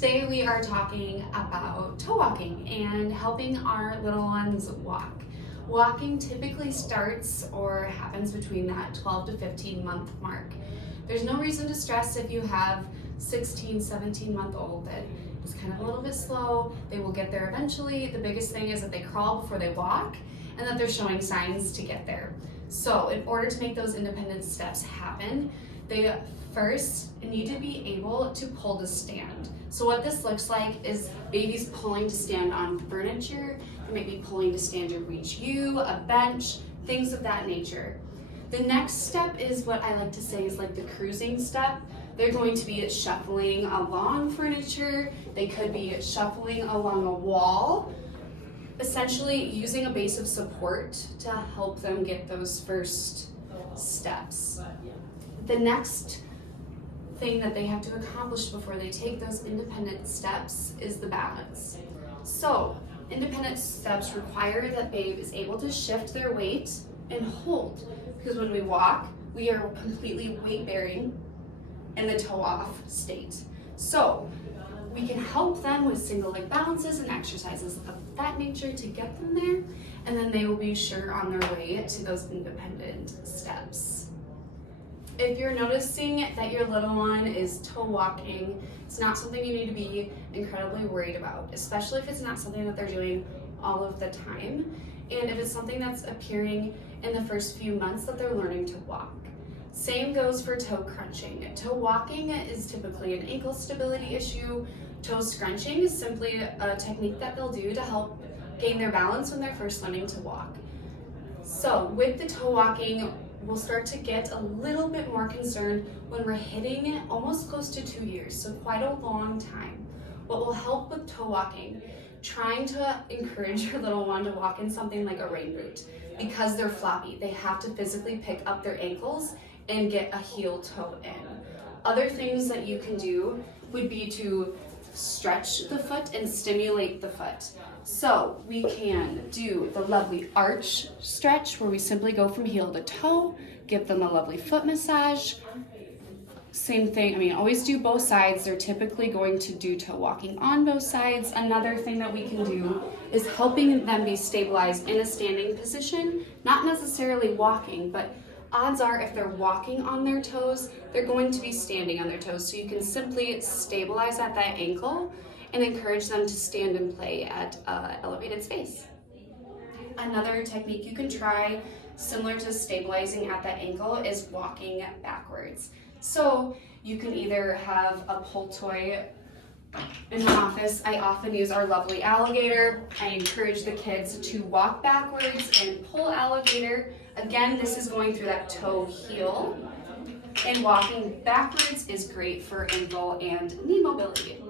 Today we are talking about toe walking and helping our little ones walk. Walking typically starts or happens between that 12 to 15 month mark. There's no reason to stress if you have 16, 17 month old that is kind of a little bit slow. They will get there eventually. The biggest thing is that they crawl before they walk and that they're showing signs to get there. So in order to make those independent steps happen, they first need to be able to pull to stand. So what this looks like is babies pulling to stand on furniture. They might be pulling to stand to reach you, a bench, things of that nature. The next step is what I like to say is like the cruising step. They're going to be shuffling along furniture. They could be shuffling along a wall, essentially using a base of support to help them get those first steps. The next thing that they have to accomplish before they take those independent steps is the balance. So independent steps require that babe is able to shift their weight and hold, because when we walk, we are completely weight bearing in the toe off state. So we can help them with single leg balances and exercises of that nature to get them there, and then they will be sure on their way to those independent steps. If you're noticing that your little one is toe walking, it's not something you need to be incredibly worried about, especially if it's not something that they're doing all of the time, and if it's something that's appearing in the first few months that they're learning to walk. Same goes for toe crunching. Toe walking is typically an ankle stability issue. Toe scrunching is simply a technique that they'll do to help gain their balance when they're first learning to walk. So with the toe walking, we'll start to get a little bit more concerned when we're hitting almost close to 2 years, so quite a long time. What will help with toe walking? Trying to encourage your little one to walk in something like a rain boot. Because they're floppy, they have to physically pick up their ankles and get a heel toe in. Other things that you can do would be to stretch the foot and stimulate the foot. So we can do the lovely arch stretch where we simply go from heel to toe, give them a lovely foot massage. Same thing, always do both sides. They're typically going to do toe walking on both sides. Another thing that we can do is helping them be stabilized in a standing position, not necessarily walking, but odds are if they're walking on their toes, they're going to be standing on their toes. So you can simply stabilize at that ankle and encourage them to stand and play at elevated space. Another technique you can try, similar to stabilizing at that ankle, is walking backwards. So you can either have a pull toy. In my office, I often use our lovely alligator. I encourage the kids to walk backwards and pull alligator. Again, this is going through that toe heel, and walking backwards is great for ankle and knee mobility.